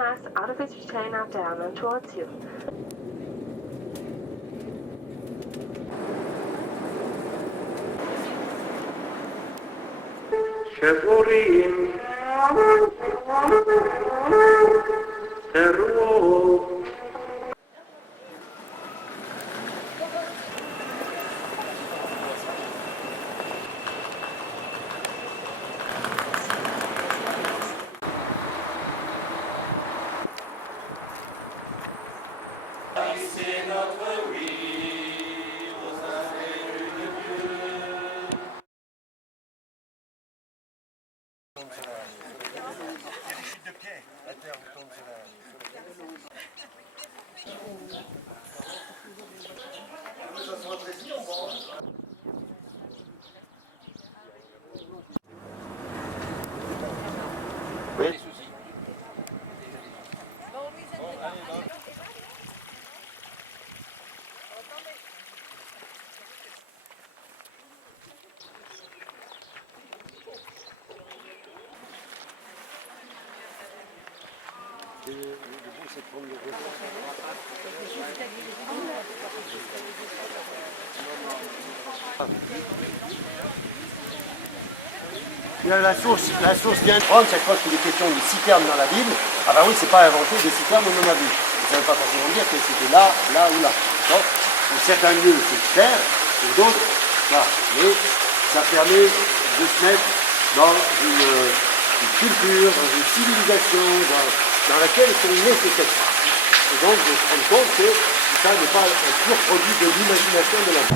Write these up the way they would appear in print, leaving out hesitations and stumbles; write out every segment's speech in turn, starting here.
mass out of its channel down and towards you. Shevurim, Teruo. C'est notre oui aux saints de Dieu. De pied, la terre vous tombe sur Oui. La source vient de prendre chaque fois qu'il est question de citernes dans la Bible. Ah ben oui, c'est pas inventé, des citernes on en a vu. Ça ne veut pas forcément dire que c'était là, là ou là. Pour certains lieux c'est terre, pour d'autres, là. Mais ça permet de se mettre dans une culture, dans une civilisation, dans laquelle sont nés ces textes. Et donc de se rendre compte que ça n'est pas un pur produit de l'imagination de l'homme.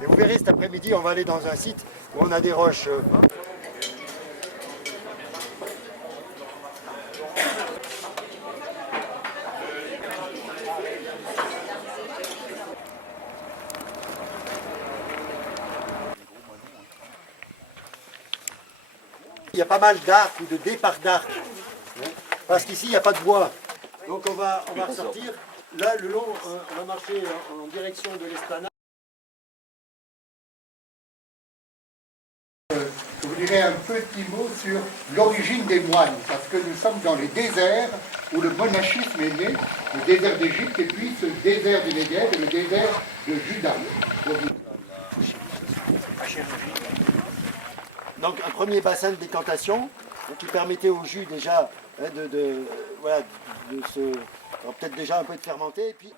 Et vous verrez cet après-midi, on va aller dans un site où on a des roches. Il y a pas mal d'arcs ou de départs d'arcs, parce qu'ici il n'y a pas de bois. Donc on va ressortir. Là, le long, on va marcher en direction de l'esplanade. Je vous dirais un petit mot sur l'origine des moines, parce que nous sommes dans les déserts où le monachisme est né, le désert d'Égypte et puis ce désert du Néguev et le désert de Juda. Donc un premier bassin de décantation qui permettait au jus déjà de se peut-être déjà un peu de fermenter. Et puis...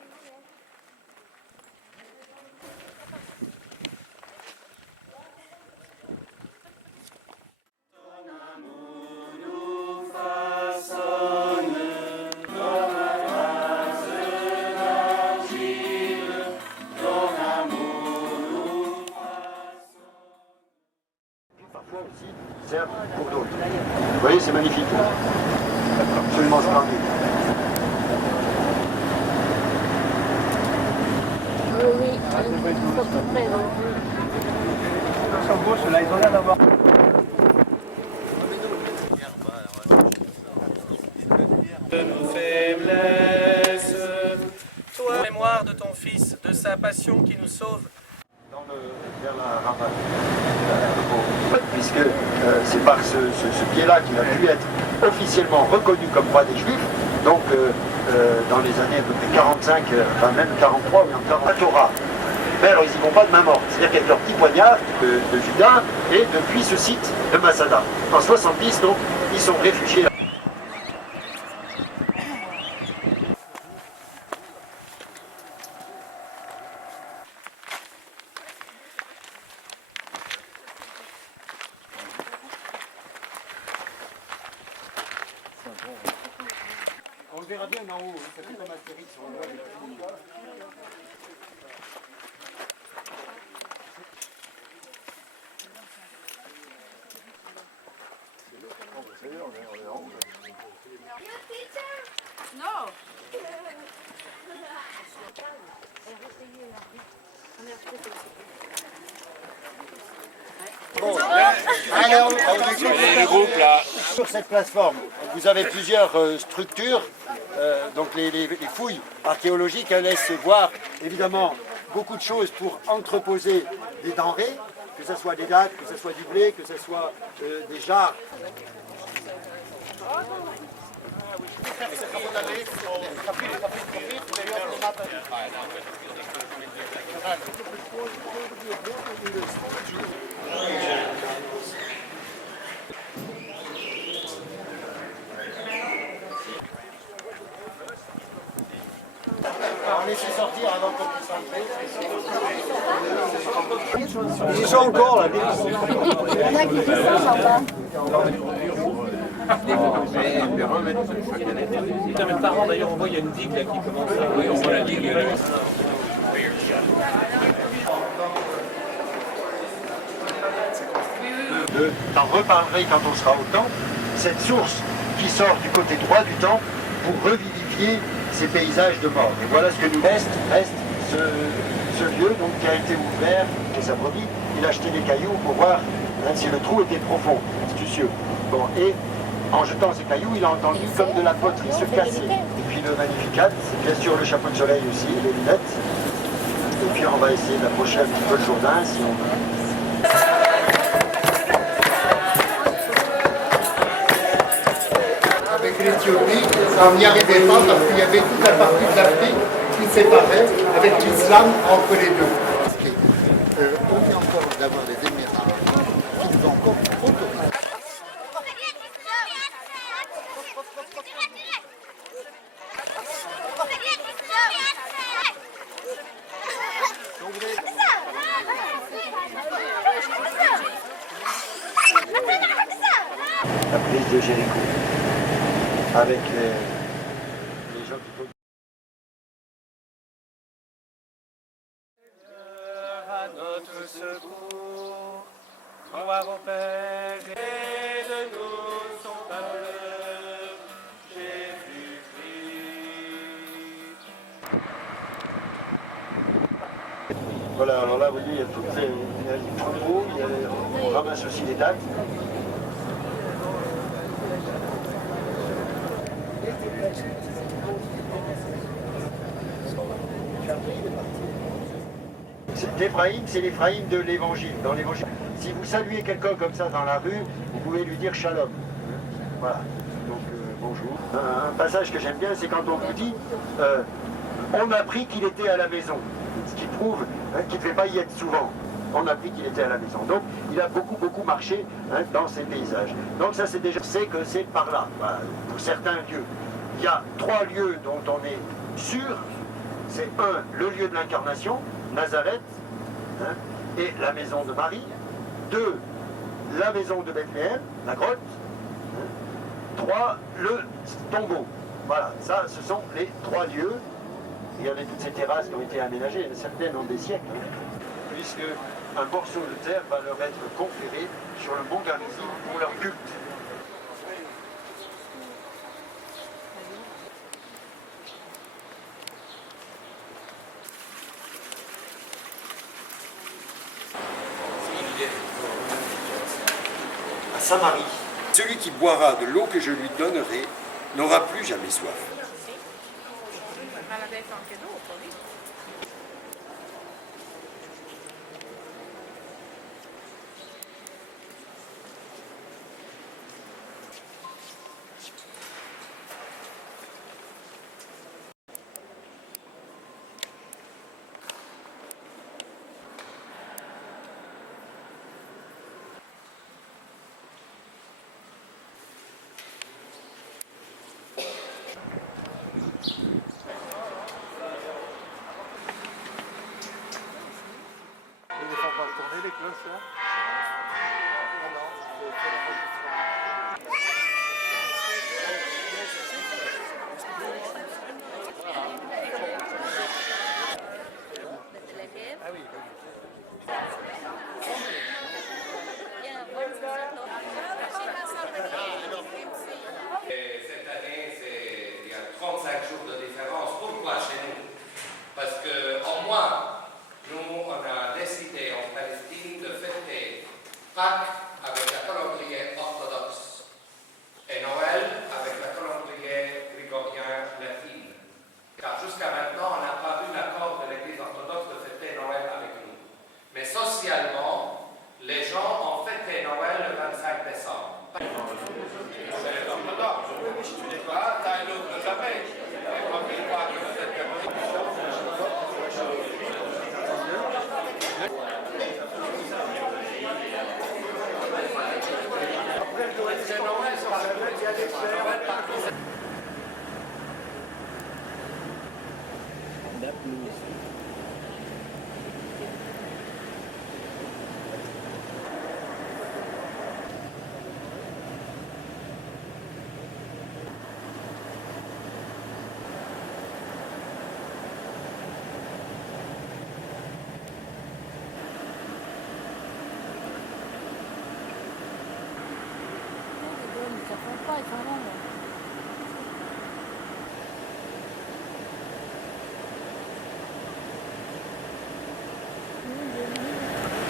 Parfois aussi servent pour d'autres. Vous voyez, c'est magnifique. Absolument splendide. Oui, il faut tout près. Ils sont beaux ceux-là, ils ont l'air d'avoir. De nos faiblesses, toi, mémoire de ton Fils, de sa passion qui nous sauve. Vers la ramasse. Puisque c'est par ce pied-là qu'il a pu être officiellement reconnu comme roi des Juifs, donc dans les années à peu près 45, enfin même 43, ou encore la Torah. Mais alors ils n'y vont pas de main morte, c'est-à-dire qu'avec leur petit poignard de Judas, et depuis ce site de Masada. En 70, donc, ils sont réfugiés là. On le verra bien en haut, ça fait comme Astérix. Non. Bon, allez, on explique le groupe là. Sur cette plateforme, vous avez plusieurs structures donc les fouilles archéologiques, elles laissent voir évidemment beaucoup de choses pour entreposer des denrées, que ce soit des dattes, que ce soit du blé, que ce soit des jarres. On laisse sortir avant qu'on puisse entrer. Ils sont encore là. Mes parents d'ailleurs, on voit il y a une digue là qui commence à... Oui, on voit la digue. J'en reparlerai quand on sera au temple, cette source qui sort du côté droit du temple pour revivifier ces paysages de mort. Et voilà ce que nous reste ce lieu donc, qui a été ouvert, et sa brebis, il a acheté des cailloux pour voir si le trou était profond, astucieux. Bon, et en jetant ces cailloux, il a entendu comme de la poterie se casser. Et puis le Magnificat, bien sûr le chapeau de soleil aussi, les lunettes. Et puis on va essayer d'approcher un petit peu le Jourdain si on veut. Avec l'Éthiopie, on n'y arrivait pas parce qu'il y avait toute la partie de l'Afrique qui séparait avec l'islam entre les deux. On vient encore d'avoir des Émirats qui nous ont encore autorisé. La prise de Jéricho, avec les gens qui font... À notre secours, gloire au Père et de nous son peuple, Jésus-Christ. Voilà, alors là, vous voyez, il y a toutes les troupeaux, on ramasse aussi les dattes. L'Éphraïm, c'est l'Éphraïm de l'Évangile. Dans l'Évangile, si vous saluez quelqu'un comme ça dans la rue, vous pouvez lui dire shalom. Voilà, donc bonjour. Un passage que j'aime bien, c'est quand on vous dit on a appris qu'il était à la maison, ce qui prouve qu'il ne devait pas y être souvent. On a appris qu'il était à la maison. Donc il a beaucoup marché dans ces paysages. Donc ça c'est déjà, c'est que c'est par là, voilà, pour certains lieux. Il y a 3 lieux dont on est sûr. C'est le lieu de l'incarnation, Nazareth, et la maison de Marie. 2, la maison de Bethléem, la grotte. 3, le tombeau. Voilà, ça ce sont les 3 lieux. Il y avait toutes ces terrasses qui ont été aménagées, certaines ont des siècles, puisque un morceau de terre va leur être conféré sur le mont Garizim pour leur culte. À Samarie, celui qui boira de l'eau que je lui donnerai n'aura plus jamais soif. Maledetto anche dopo, lì.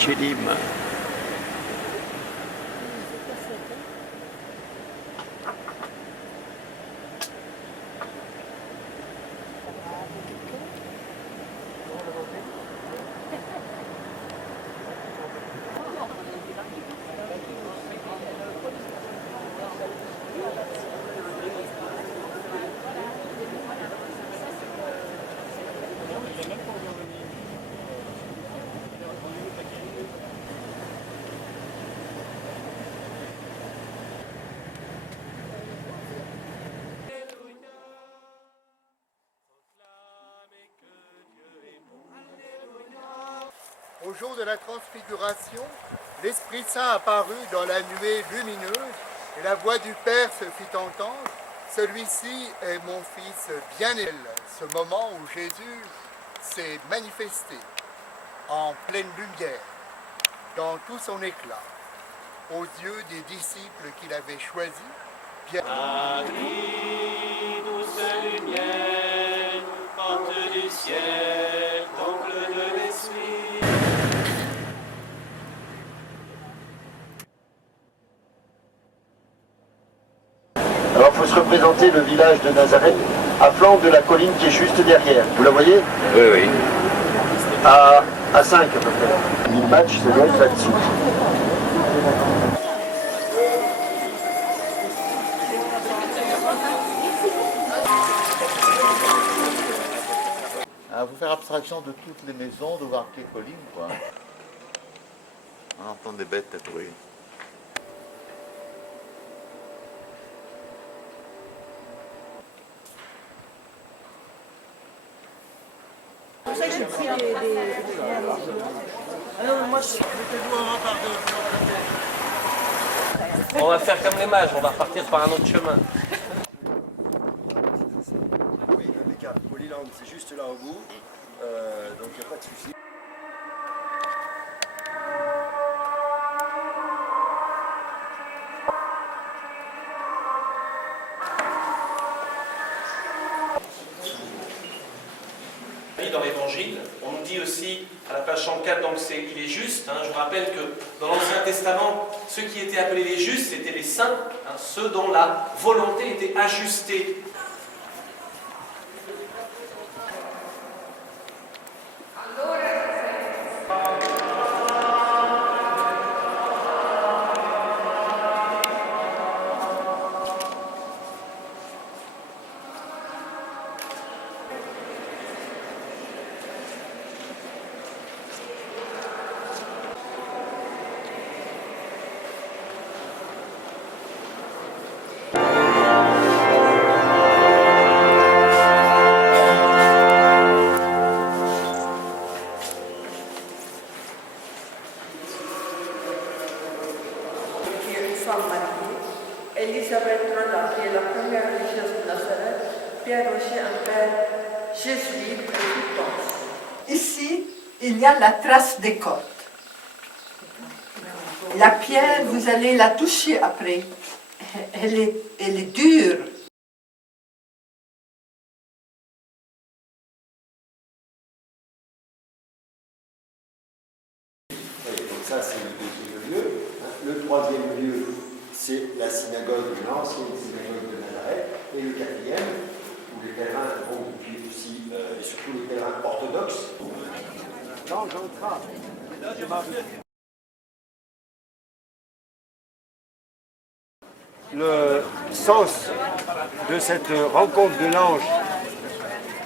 Chelim. Au jour de la transfiguration, l'Esprit Saint apparut dans la nuée lumineuse et la voix du Père se fit entendre. Celui-ci est mon Fils bien-aimé. Ce moment où Jésus s'est manifesté en pleine lumière, dans tout son éclat, aux yeux des disciples qu'il avait choisis. Marie, douce lumière, porte du ciel, temple de l'Esprit. Alors il faut se représenter le village de Nazareth à flanc de la colline qui est juste derrière. Vous la voyez? Oui, oui. À 5 à peu près. Le match, ça doit être là-dessous. Il faut faire abstraction de toutes les maisons, de voir quelle colline, quoi. On entend des bêtes à courir. On va faire comme les mages, on va repartir par un autre chemin. Oui, impeccable. Holy Land, c'est juste là au bout. Donc il n'y a pas de souci. Dans l'évangile, on nous dit aussi à la page 104, donc il est juste. Je vous rappelle que dans l'Ancien Testament, ceux qui étaient appelés les justes, c'était les saints, ceux dont la volonté était ajustée. Elisabeth Roland, qui est la première religieuse de Nazareth, Pierre Rocher, un père jésuite et tout pense. Ici, il y a la trace des côtes. La pierre, vous allez la toucher après. Elle est dure. Donc ça, c'est le deuxième lieu. Le troisième lieu, c'est la synagogue, l'ancienne synagogue de Nazareth. Et le quatrième, où les pèlerins vont depuis aussi, et surtout les pèlerins orthodoxes. Non, j'entre. Le sens de cette rencontre de l'ange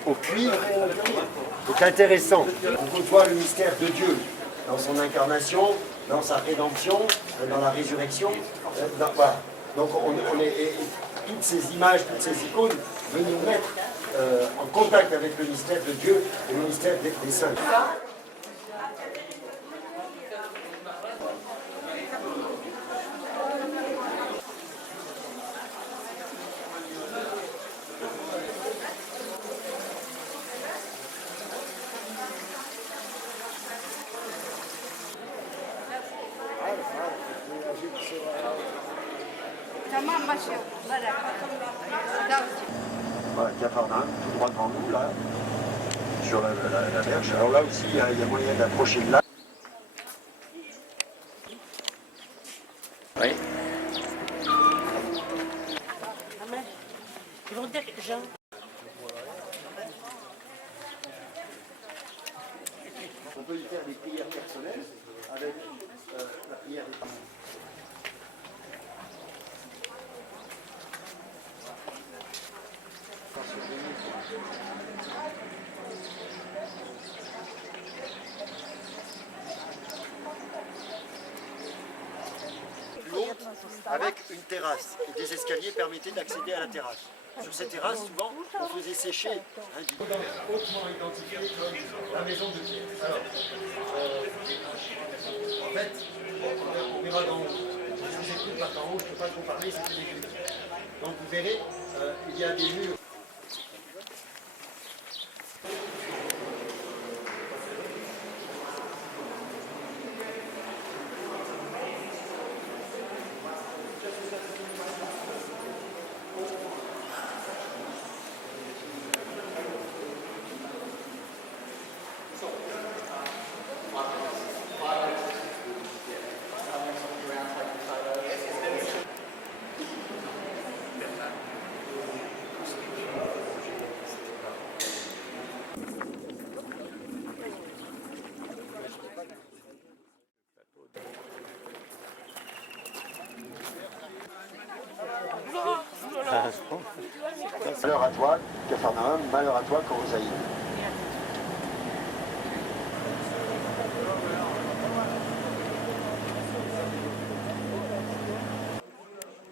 au cuivre est intéressant. On voit le mystère de Dieu dans son incarnation, dans sa rédemption, dans la résurrection. Voilà. Donc toutes ces images, toutes ces icônes veulent nous mettre en contact avec le mystère de Dieu et le mystère des saints. Voilà, Capharnaüm, tout droit devant nous, là, sur la berge. Alors là aussi, il y a moyen d'approcher de là. Oui. Ils vont dire Jean. On peut y faire des prières personnelles avec la prière des parents. Plus haute, avec une terrasse et des escaliers permettaient d'accéder à la terrasse. Sur ces terrasses, souvent, on faisait sécher du hautement identifié comme la maison de Dieu. Alors, en fait, on verra d'en haut. Je vous écoute par en haut, je ne peux pas trop parler, c'est une église. Donc vous verrez, il y a des murs. Malheur à toi, Capharnaüm, malheur à toi, Corozaïne.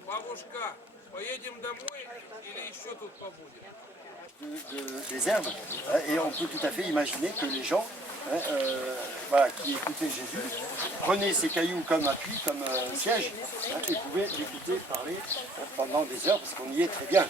Бабушка, поедем домой или еще тут побудем? Des herbes, et on peut tout à fait imaginer que les gens voilà, qui écoutaient Jésus prenaient ces cailloux comme appui, comme siège, et pouvaient l'écouter parler pendant des heures, parce qu'on y est très bien.